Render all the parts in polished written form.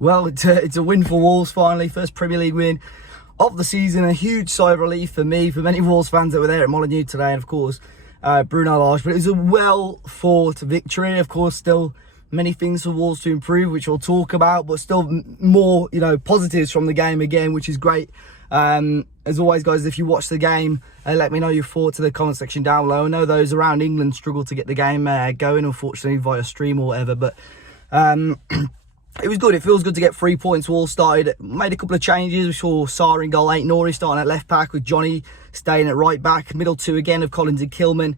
Well, it's a win for Wolves finally. First Premier League win of the season. A huge sigh of relief for me, for many Wolves fans that were there at Molineux today, and of course Bruno Lage. But it was a well-fought victory. Of course, still many things for Wolves to improve, which we'll talk about, but still more, positives from the game again, which is great. As always, guys, if you watch the game, let me know your thoughts in the comment section down below. I know those around England struggle to get the game going, unfortunately, via stream or whatever, but it was good. It feels good to get 3 points. Wolves started, made a couple of changes. We saw Sarr in goal, 8 Nori starting at left back with Johnny staying at right back. Middle two again of Collins and Kilman.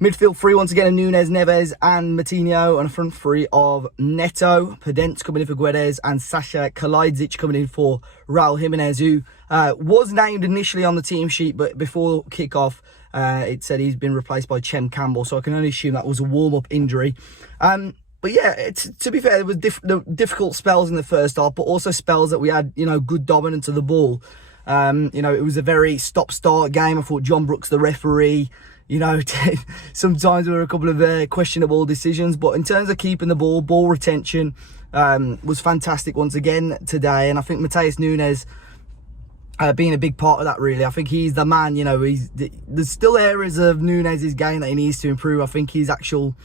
Midfield three once again of Nunes, Neves and Moutinho. And a front three of Neto, Podence coming in for Guedes, and Sasha Kalajdzic coming in for Raul Jimenez, who was named initially on the team sheet, but before kick-off, it said he's been replaced by Chem Campbell. So I can only assume that was a warm-up injury. But yeah, to be fair, there was difficult spells in the first half, but also spells that we had, good dominance of the ball. It was a very stop-start game. I thought John Brooks, the referee, sometimes there were a couple of questionable decisions. But in terms of keeping the ball retention was fantastic once again today. And I think Matheus Nunes being a big part of that, really. I think he's the man, there's still areas of Nunes' game that he needs to improve. I think his actual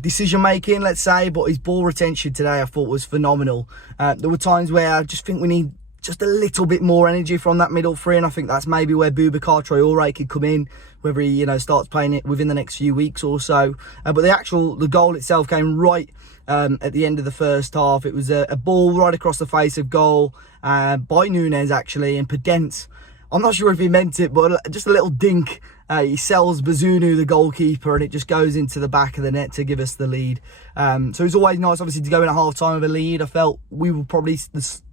decision making, let's say, but his ball retention today I thought was phenomenal. There were times where I just think we need just a little bit more energy from that middle three, and I think that's maybe where Boubacar Traoré could come in, whether he starts playing it within the next few weeks or so. But the goal itself came right at the end of the first half. It was a ball right across the face of goal by Nunes, actually, and Podence, I'm not sure if he meant it, but just a little dink. He sells Bazunu, the goalkeeper, and it just goes into the back of the net to give us the lead. So it's always nice, obviously, to go in at half-time with a lead. I felt we were probably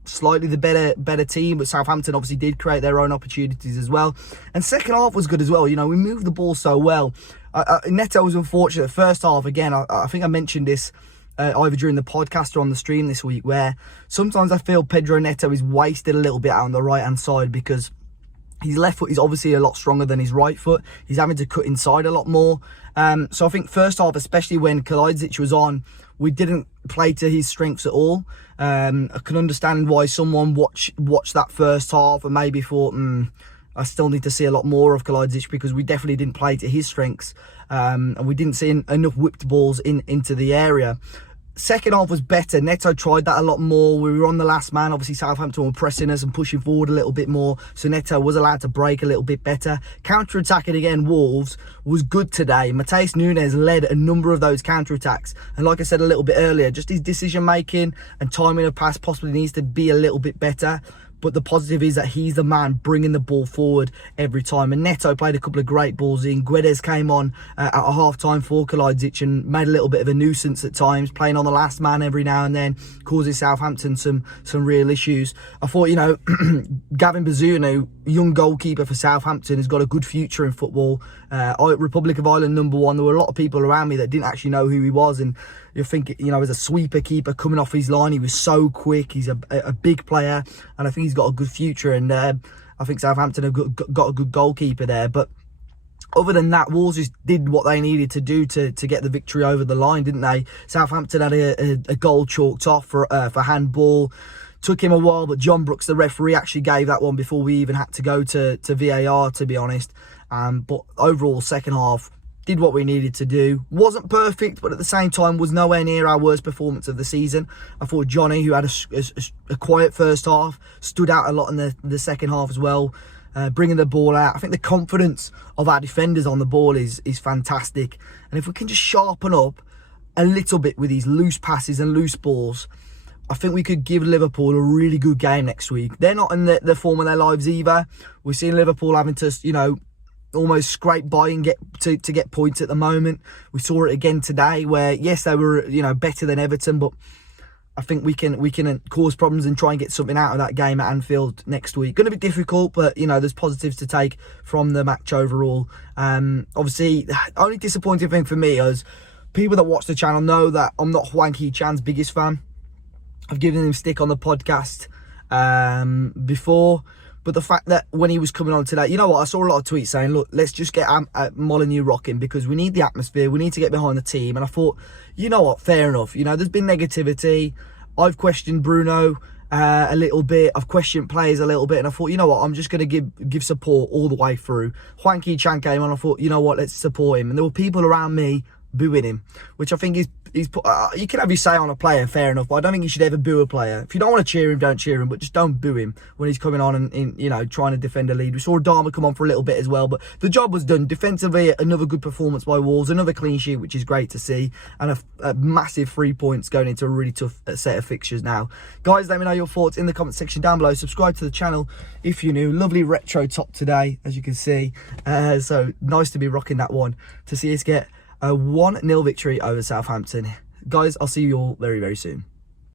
slightly the better team, but Southampton obviously did create their own opportunities as well. And second half was good as well. We moved the ball so well. Neto was unfortunate. First half, again, I think I mentioned this either during the podcast or on the stream this week, where sometimes I feel Pedro Neto is wasted a little bit out on the right-hand side because his left foot is obviously a lot stronger than his right foot. He's having to cut inside a lot more. So I think first half, especially when Kalajdzic was on, we didn't play to his strengths at all. I can understand why someone watched that first half and maybe thought, I still need to see a lot more of Kalajdzic, because we definitely didn't play to his strengths. And we didn't see enough whipped balls into the area. Second half was better. Neto tried that a lot more. We were on the last man. Obviously, Southampton were pressing us and pushing forward a little bit more. So Neto was allowed to break a little bit better. Counter-attacking again, Wolves was good today. Matheus Nunes led a number of those counter-attacks. And like I said a little bit earlier, just his decision-making and timing of pass possibly needs to be a little bit better. But the positive is that he's the man bringing the ball forward every time. And Neto played a couple of great balls in. Guedes came on at a half-time for Kalajdzic and made a little bit of a nuisance at times, playing on the last man every now and then, causing Southampton some real issues. I thought, Gavin Bazunu, young goalkeeper for Southampton, has got a good future in football. Republic of Ireland #1. There were a lot of people around me that didn't actually know who he was, and you think, as a sweeper keeper coming off his line, he was so quick. He's a big player, and I think he's got a good future. And I think Southampton have got a good goalkeeper there. But other than that, Wolves just did what they needed to do to get the victory over the line, didn't they? Southampton had a goal chalked off for handball. Took him a while, but John Brooks, the referee, actually gave that one before we even had to go to VAR, to be honest. But overall, second half, did what we needed to do. Wasn't perfect, but at the same time was nowhere near our worst performance of the season. I thought Johnny, who had a quiet first half, stood out a lot in the second half as well, bringing the ball out. I think the confidence of our defenders on the ball is fantastic. And if we can just sharpen up a little bit with these loose passes and loose balls, I think we could give Liverpool a really good game next week. They're not in the form of their lives either. We're seeing Liverpool having to, almost scrape by and get points at the moment. We saw it again today, where yes, they were better than Everton, but I think we can cause problems and try and get something out of that game at Anfield next week. Going to be difficult, but there's positives to take from the match overall. Obviously, the only disappointing thing for me is people that watch the channel know that I'm not Hwang Hee-chan's biggest fan. I've given him stick on the podcast before. But the fact that when he was coming on today, I saw a lot of tweets saying, look, let's just get Molineux rocking because we need the atmosphere. We need to get behind the team. And I thought, fair enough. There's been negativity. I've questioned Bruno a little bit. I've questioned players a little bit, and I thought, you know what, I'm just going to give support all the way through. Hwang Ki-chan came on, I thought, you know what, let's support him. And there were people around me booing him, which I think is you can have your say on a player, fair enough, but I don't think you should ever boo a player. If you don't want to cheer him, don't cheer him, but just don't boo him when he's coming on and you know, trying to defend a lead. We saw Adama come on for a little bit as well, but the job was done. Defensively, another good performance by Wolves, another clean sheet, which is great to see, and a massive 3 points going into a really tough set of fixtures now. Guys, let me know your thoughts in the comment section down below. Subscribe to the channel if you're new. Lovely retro top today, as you can see, so nice to be rocking that one to see us get a 1-0 victory over Southampton. Guys, I'll see you all very, very soon.